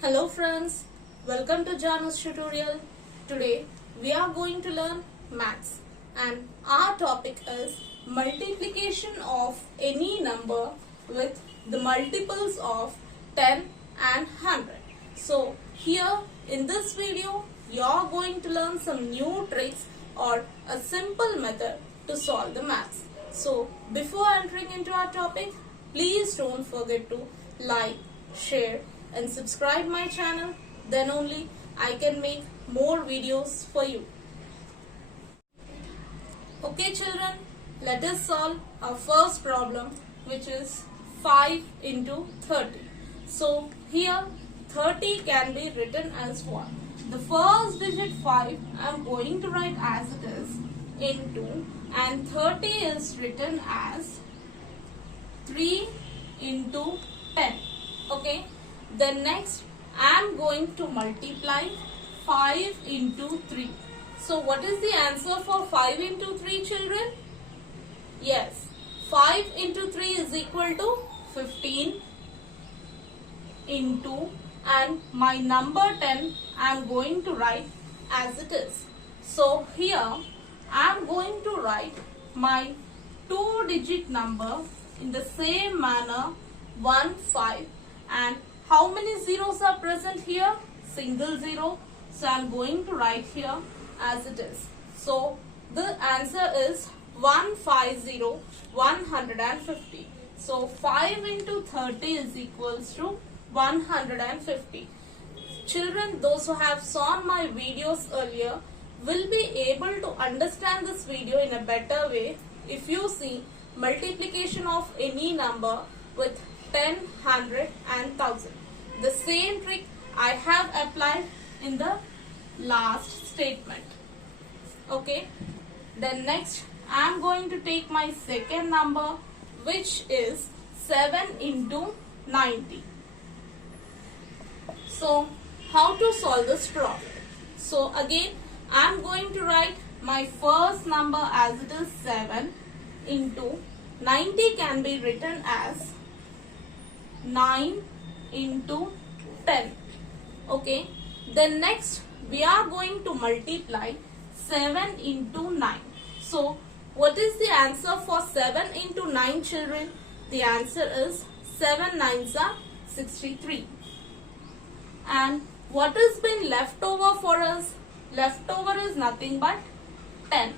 Hello friends, welcome to Janu's tutorial. Today we are going to learn maths and our topic is multiplication of any number with the multiples of 10 and 100. So here in this video you are going to learn some new tricks or a simple method to solve the maths. So before entering into our topic, please don't forget to like, share and subscribe my channel, then only I can make more videos for you. Okay children, let us solve our first problem, which is 5 into 30. So here 30 can be written as what? The first digit 5 I am going to write as it is into, and 30 is written as 3 into 10. Okay. Then next I am going to multiply 5 into 3. So what is the answer for 5 into 3 children? Yes, 5 into 3 is equal to 15 into, and my number 10 I am going to write as it is. So here I am going to write my 2-digit number in the same manner, 1, 5, and how many zeros are present here? Single zero. So I am going to write here as it is. So the answer is 150, 150. So 5 into 30 is equals to 150. Children, those who have saw my videos earlier will be able to understand this video in a better way if you see multiplication of any number with 10, 100 and 1000. The same trick I have applied in the last statement. Okay. Then next I am going to take my second number, which is 7 into 90. So how to solve this problem? So again I am going to write my first number as it is 7 into 90 can be written as 9 into 10. Okay. Then next we are going to multiply 7 into 9. So what is the answer for 7 into 9 children? The answer is 7 9s are 63. And what has been left over for us? Left over is nothing but 10.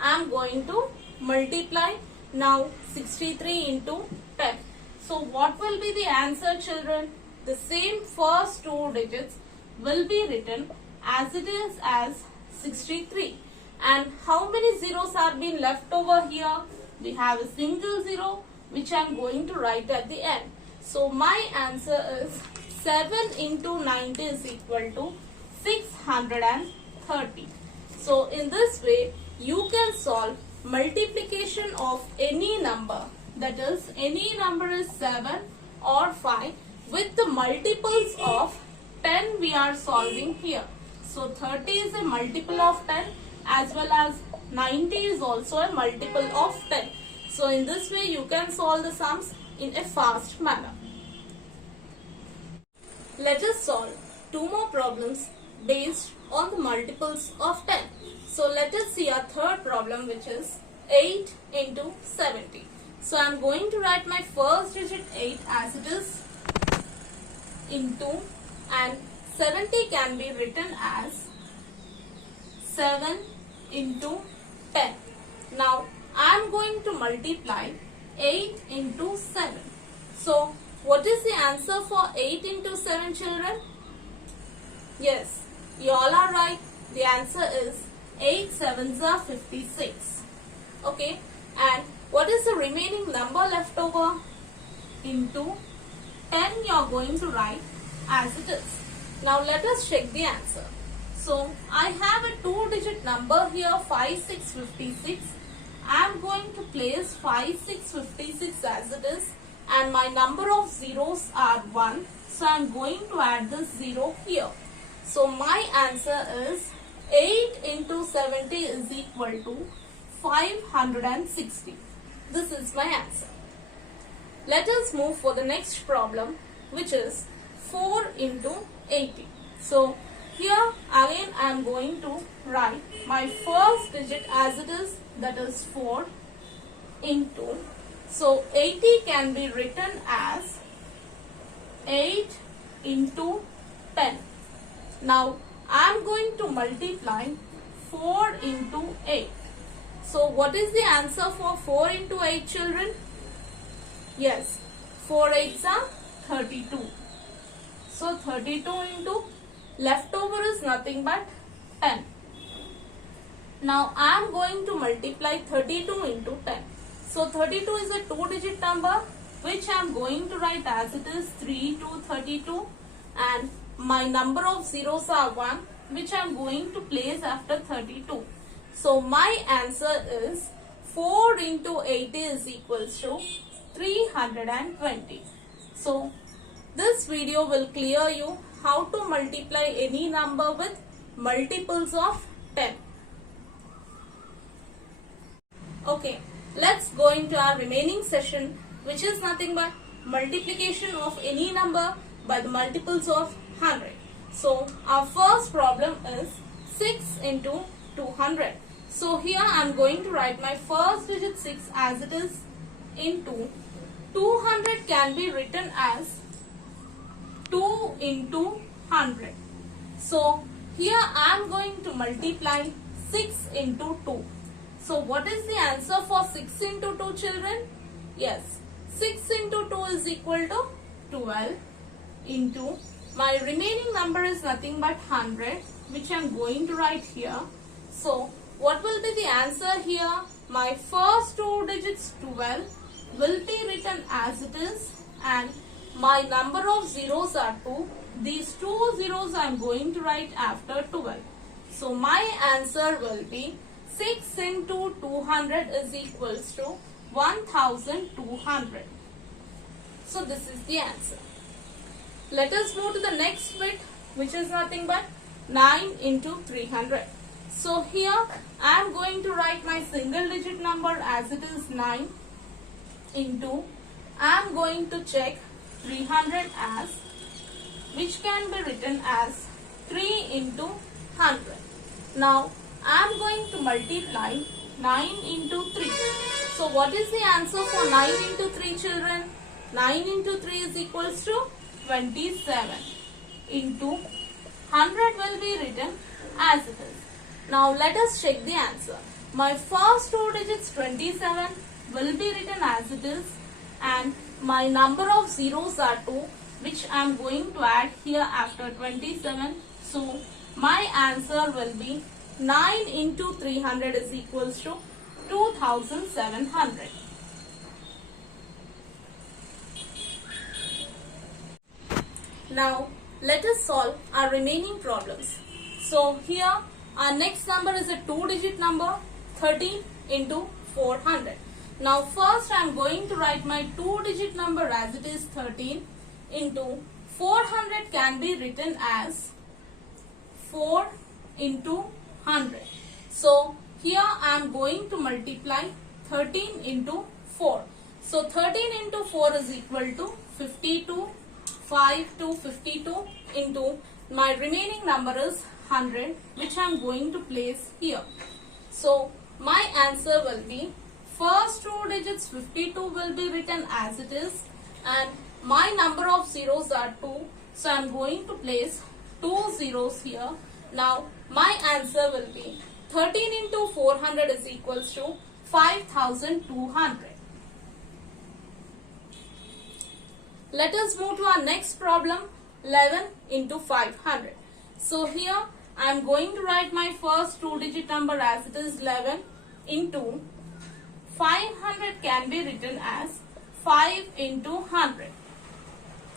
I am going to multiply now 63 into 10. So what will be the answer children? The same first two digits will be written as it is as 63. And how many zeros are being left over here? We have a single zero which I am going to write at the end. So my answer is 7 into 90 is equal to 630. So in this way you can solve multiplication of any number, that is any number is 7 or 5 with the multiples of 10 we are solving here. So 30 is a multiple of 10 as well as 90 is also a multiple of 10. So in this way you can solve the sums in a fast manner. Let us solve two more problems based on the multiples of 10. So let us see our third problem, which is 8 into 70. So I am going to write my first digit 8 as it is into, and 70 can be written as 7 into 10. Now I am going to multiply 8 into 7. So what is the answer for 8 into 7 children? Yes, you all are right. The answer is 8 7s are 56. Okay, and what is the remaining number left over? Into 10 you are going to write as it is. Now let us check the answer. So I have a 2-digit number here, 5656. I am going to place 5656 as it is, and my number of zeros are 1. So I am going to add this 0 here. So my answer is 8 into 70 is equal to 560. This is my answer. Let us move for the next problem, which is 4 into 80. So here again I am going to write my first digit as it is, that is 4 into, so 80 can be written as 8 into 10. Now I am going to multiply 4 into 8. So what is the answer for 4 into 8, children? Yes, 4 8s are 32. So 32 into leftover is nothing but 10. Now I am going to multiply 32 into 10. So 32 is a 2-digit number which I am going to write as it is 3 to 32, and my number of zeros are 1 which I am going to place after 32. So my answer is 4 into 80 is equals to 320. So this video will clear you how to multiply any number with multiples of 10. Okay, let's go into our remaining session, which is nothing but multiplication of any number by the multiples of 100. So our first problem is 6 into 200. So here I am going to write my first digit 6 as it is into 200 can be written as 2 into 100. So here I am going to multiply 6 into 2. So what is the answer for 6 into 2, children? Yes, 6 into 2 is equal to 12 into, my remaining number is nothing but 100 which I am going to write here. So what will be the answer here? My first 2 digits 12 will be written as it is, and my number of zeros are 2. These 2 zeros I am going to write after 12. So my answer will be 6 into 200 is equals to 1200. So this is the answer. Let us move to the next bit, which is nothing but 9 into 300. So here I am going to write my single digit number as it is 9 into, I am going to check 300 as, which can be written as 3 into 100. Now I am going to multiply 9 into 3. So what is the answer for 9 into 3, children? 9 into 3 is equals to 27 into 100 will be written as it is. Now let us check the answer. My first 2 digits 27 will be written as it is, and my number of zeros are 2 which I am going to add here after 27. So my answer will be 9 into 300 is equals to 2700. Now let us solve our remaining problems. So here our next number is a 2-digit number, 13 into 400. Now first I am going to write my 2-digit number as it is 13 into 400 can be written as 4 into 100. So here I am going to multiply 13 into 4. So 13 into 4 is equal to 52. 5 to 52 into my remaining number is 100 which I am going to place here. So my answer will be first 2 digits 52 will be written as it is, and my number of zeros are 2. So I am going to place 2 zeros here. Now my answer will be 13 into 400 is equals to 5200. Let us move to our next problem, 11 into 500. So here I am going to write my first 2-digit number as it is 11 into 500 can be written as 5 into 100.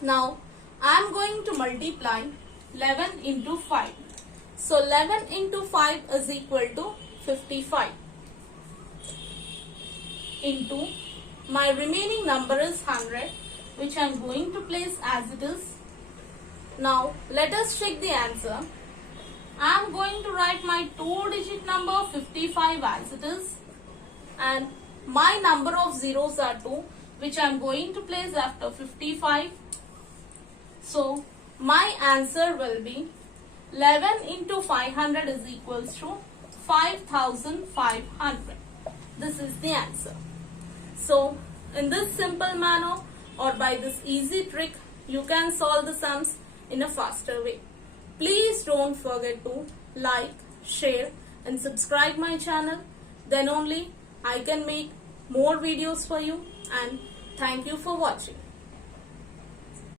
Now I am going to multiply 11 into 5. So 11 into 5 is equal to 55 into my remaining number is 100 which I am going to place as it is. Now let us check the answer. I am going to write my 2-digit number 55 as it is, and my number of zeros are 2 which I am going to place after 55. So my answer will be 11 into 500 is equals to 5500. This is the answer. So in this simple manner or by this easy trick, you can solve the sums in a faster way. Please don't forget to like, share and subscribe my channel. Then only I can make more videos for you, and thank you for watching.